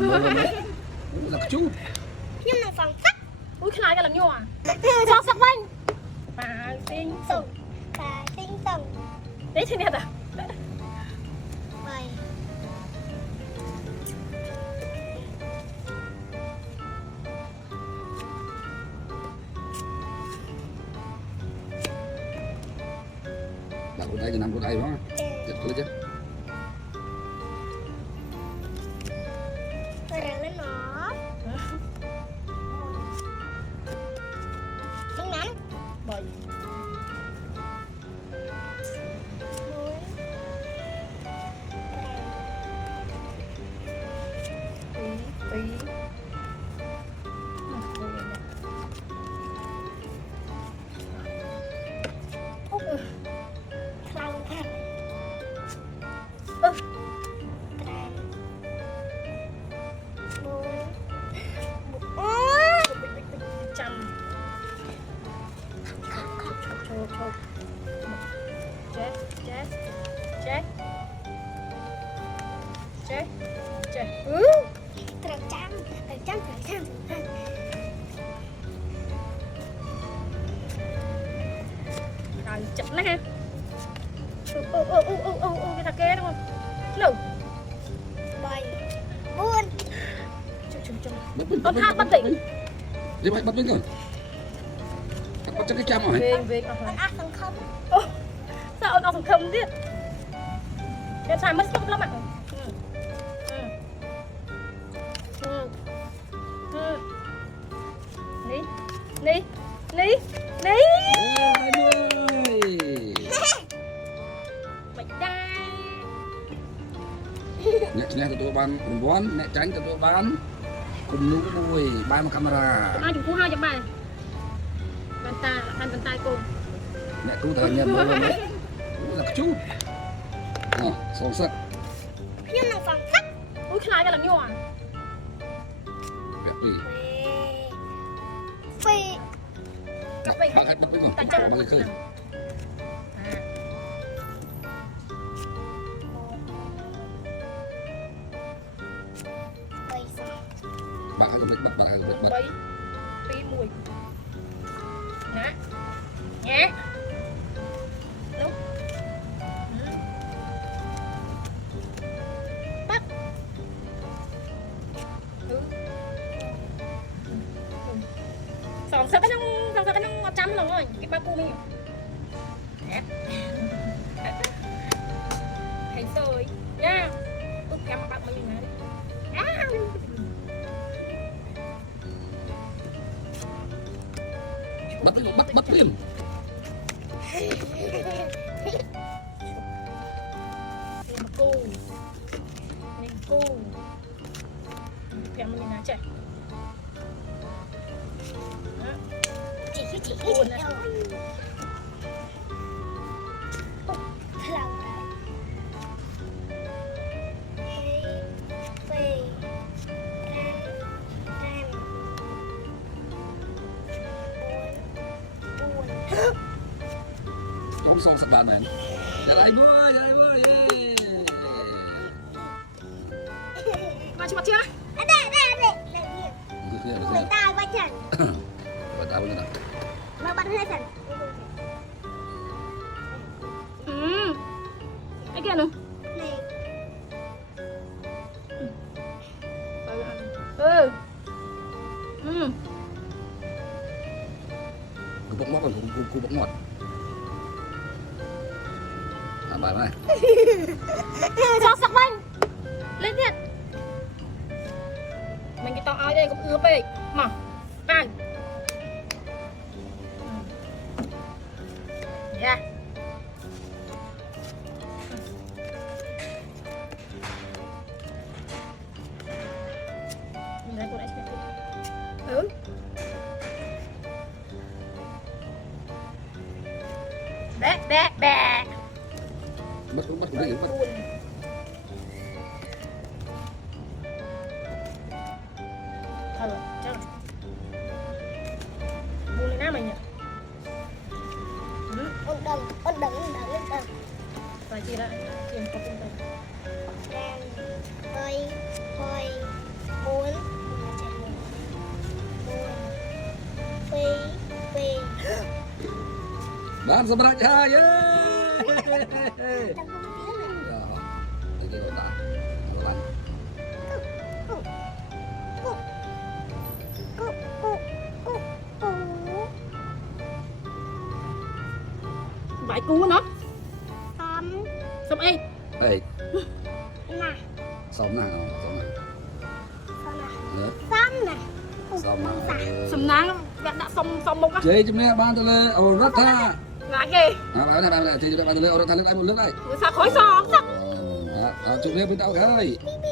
là chú nhưng mà phòng sắc ui khai cái làm nhô à sao sắc banh bà xinh sùng và tinh sùng đấy thế này à vậy là của đây nằm của đây đó giật thôi chứ tôi đang lên nó đứng nắn bởi tí khăn khăn chăm chết chết chết chết chết trăm trăm rồi chậm nó ha cái thằng kia đúng không lù bảy buôn con hát bất tỉnh đi bắt bắt rồi bắt cho cái chăm rồi về con ác không không sao nó không không biết cái xài mất sức lắm ạ ní mày đai nhẹ nhàng tụi ban cùng vón nhẹ tránh tụi ban cùng núi mùi ban camera ai chúng cú hai chấm bài bàn tay cùng nhẹ cứu thời nhân là chú song sắc nhưng mà phòng sắc ui khai cái làm nhô à việc gì phi cặp vậy bạn hãy bắt với mình tay chân mà lấy khơi bảy sáu bạn hãy bắt bấy phi mùi nè nhé đúng bắt sòng sao cái nhông trăm lòng rồi cái ba cu mình đẹp thấy rồi nha út cắm bạn mình này bắt liền cô kèm mình là trẻ chỉ buồn này lòng phi trốn song sạc đàn này giờ lại vui mà chị mặt chưa người ta bắt chân và tao bây giờ mà bắt hết chân cái kia nữa này cứ bốc móc rồi cứ bốc ngọt bài này sao sắc banh lên thiệt mình cái to ai đây cũng ướp về mà tay yeah đấy cô lại bẹ bắt cái gì bắt chắc buồn lên nam mày nhỉ ôn đừng phải chị lại tiền có tinh thần đang hơi Bạn sắp rạch ha, yeah. Đừng không tiếng này. Đó, để kêu đó. Đó, bạn. Cụ, cụ, cụ, cụ. Vải cú nó. Xóm. Xong ê. Ê, Nè. xong nào, xong nào. Xóm nè. Nữa, Xóm nè. xong nào. Xong nang đã xong một á. Chị chúng nè, bạn tôi lên, rất ha. Là ghê. Bạn này, thì chúng nè, bạn tôi lên, rất ha, lên đây một nước đây. Sao khói sò không sắc. Chụp nè, bên tao khơi. Bi bi.